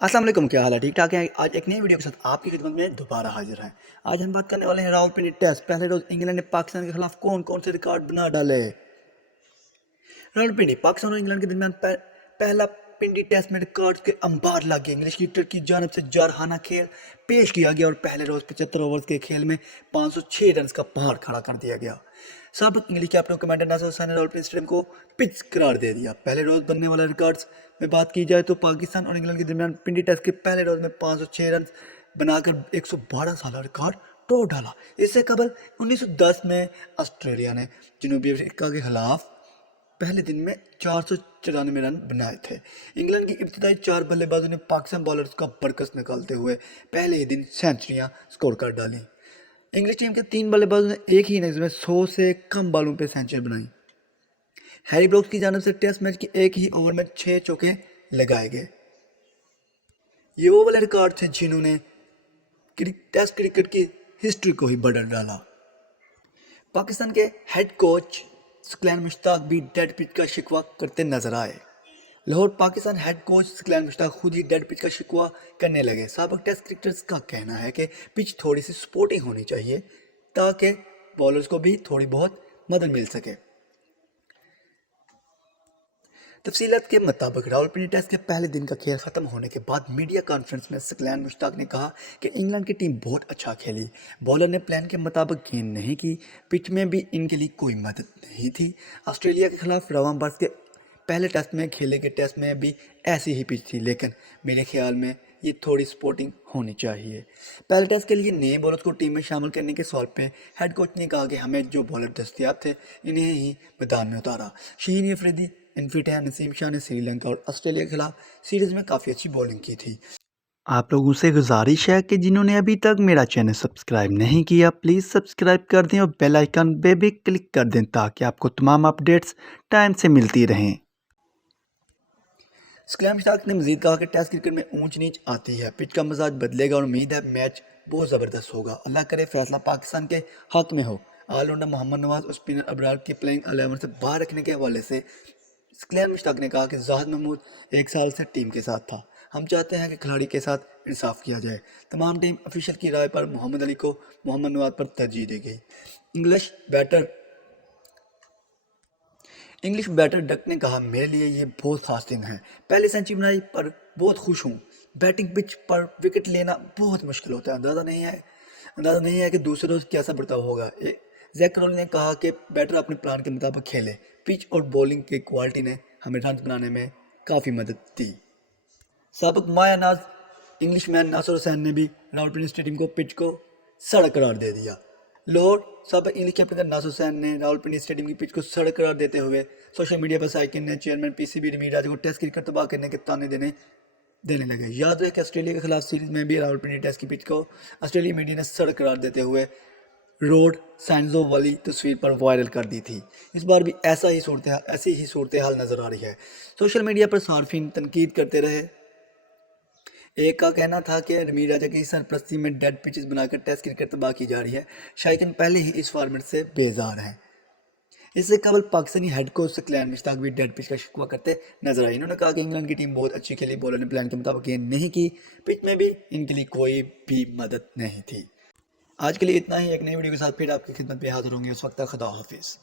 अस्सलाम वालेकुम, क्या हाल है? ठीक ठाक है। आज एक नई वीडियो के साथ आपकी खिदमत में दोबारा हाजिर है। आज हम बात करने वाले हैं रावलपिंडी टेस्ट। पहले रोज इंग्लैंड ने पाकिस्तान के खिलाफ कौन कौन से रिकॉर्ड बना डाले। रावलपिंडी पाकिस्तान और इंग्लैंड के दरमियान पहला पिंडी टेस्ट में रिकॉर्ड के अंबार लग गए। इंग्लिश क्रिकेटर की जानब से जारहाना खेल पेश किया गया और पहले रोज 75 ओवर के खेल में 506 रन का पहाड़ खड़ा कर दिया गया। साबिक English captain commander Nasser Hussain ने रावलपिंडी स्टेडियम को पिच करार दे दिया। पहले रोज बनने वाले रिकॉर्ड्स में बात की जाए तो पाकिस्तान और इंग्लैंड के दरमियान पिंडी टेस्ट के पहले रोज में 506 रन बनाकर 112 साल रिकॉर्ड तोड़ डाला। इससे कबल 1910 में ऑस्ट्रेलिया ने जनूबी अफ्रीका के खिलाफ पहले दिन में 494 रन बनाए थे। इंग्लैंड की इब्तदाई 4 बल्लेबाजों ने पाकिस्तान बॉलर्स का बरकस निकालते हुए पहले ही दिन सेंचुरियां स्कोर कर डाली। इंग्लिश टीम के 3 बल्लेबाजों ने एक ही इनिंग्स में 100 से कम बालों पर सेंचुरी बनाई। हैरी ब्रोक्स की जानब से टेस्ट मैच के एक ही ओवर में 6 चौके लगाए गए। ये वो वाले रिकॉर्ड थे जिन्होंने टेस्ट क्रिकेट की हिस्ट्री को ही बदल डाला। पाकिस्तान के हेड कोच सुकैन मुश्ताक भी डेड पिच का शिकवा करते नजर आए। लाहौर पाकिस्तान हेड कोच सुकैन मुश्ताक खुद ही डेड पिच का शिकवा करने लगे। साबिक टेस्ट क्रिकेटर्स का कहना है कि पिच थोड़ी सी स्पोर्टिंग होनी चाहिए ताकि बॉलर्स को भी थोड़ी बहुत मदद मिल सके। तफसीलात के मुताबिक रावलपिंडी टेस्ट के पहले दिन का खेल खत्म होने के बाद मीडिया कॉन्फ्रेंस में सुकैन मुश्ताक ने कहा कि इंग्लैंड की टीम बहुत अच्छा खेली। बॉलर ने प्लान के मुताबिक गेंद नहीं की। पिच में भी इनके लिए कोई मदद नहीं थी। ऑस्ट्रेलिया के खिलाफ नवंबर के पहले टेस्ट में खेले गए टेस्ट में भी ऐसी ही पिच थी, लेकिन मेरे ख्याल में ये थोड़ी स्पोर्टिंग होनी चाहिए। पहले टेस्ट के लिए नए बॉलर को टीम में शामिल करने के सवाल पे हेड कोच ने कहा कि हमें जो बॉलर दस्तियाब थे इन्हें ही मैदान में उतारा। शीन अफरीदी, इनफिट है, नसीम शाह ने श्रीलंका और ऑस्ट्रेलिया के खिलाफ सीरीज में काफ़ी अच्छी बॉलिंग की थी। आप लोगों से गुजारिश है कि जिन्होंने अभी तक मेरा चैनल सब्सक्राइब नहीं किया प्लीज़ सब्सक्राइब कर दें और बेल आइकन पे भी क्लिक कर दें ताकि आपको तमाम अपडेट्स टाइम से मिलती रहें। सुकैन मुश्ताक ने मजीद कहा कि टेस्ट क्रिकेट में ऊंच नीच आती है, पिच का मिजाज बदलेगा और उम्मीद है मैच बहुत ज़बरदस्त होगा। अल्लाह करे फैसला पाकिस्तान के हक में हो। ऑलराउंडर मोहम्मद नवाज और स्पिनर अबरार की प्लेइंग 11 से बाहर रखने के हवाले से सुकैन मुश्ताक ने कहा कि जाहिद महमूद 1 साल से टीम के साथ था। हम चाहते हैं कि खिलाड़ी के साथ इंसाफ किया जाए। तमाम टीम ऑफिशियल की राय पर मोहम्मद अली को मोहम्मद नवाज पर तरजीह दी गई। इंग्लिश बैटर डक ने कहा, मेरे लिए ये बहुत खास दिन है। पहले सेंचुरी बनाई पर बहुत खुश हूँ। बैटिंग पिच पर विकेट लेना बहुत मुश्किल होता है। अंदाज़ा नहीं है कि दूसरे रोज कैसा बर्ताव होगा। जैक रोल ने कहा कि बैटर अपने प्लान के मुताबिक खेले। पिच और बॉलिंग की क्वालिटी ने हमें रन बनाने में काफ़ी मदद दी। साबिक माया नाज इंग्लिशमैन नासिर हुसैन ने भी रावलपिंडी स्टेडियम को पिच को सड़क करार दे दिया। लाहौर साबिक इंग्लिश कैप्टन नासिर हुसैन ने रावलपिंडी स्टेडियम की पिच को सड़क करार देते हुए सोशल मीडिया पर साइकिन ने चेयरमैन पीसीबी रमीज राजा को टेस्ट क्रिकेट तबाह करने के ताने देने लगे। याद रहे कि ऑस्ट्रेलिया के खिलाफ सीरीज में भी रावलपिंडी टेस्ट की पिच को ऑस्ट्रेलिया मीडिया ने सड़क करार देते हुए रोड साइंसो वाली तस्वीर पर वायरल कर दी थी। इस बार भी ऐसी ही सूरत हाल नजर आ रही है। सोशल मीडिया पर सार्फिन तनकीद करते रहे। एक का कहना था कि रमीज राजा की सरपरस्ती में डेड पिचेस बनाकर टेस्ट क्रिकेट तबाह की जा रही है। शायकीन पहले ही इस फॉर्मेट से बेजार हैं। इससे कबल पाकिस्तानी हेड कोच सुकैन मुश्ताक भी डेड पिच का शिकवा करते नजर आए। इन्होंने कहा कि इंग्लैंड की टीम बहुत अच्छी खेली, बॉलर ने प्लान के मुताबिक गेंद नहीं की, पिच में भी इनके लिए कोई भी मदद नहीं थी। आज के लिए इतना ही। एक नई वीडियो के साथ फिर आपकी खिदमत में हाजिर होंगे। उस वक्त तक खुदा हाफिज़।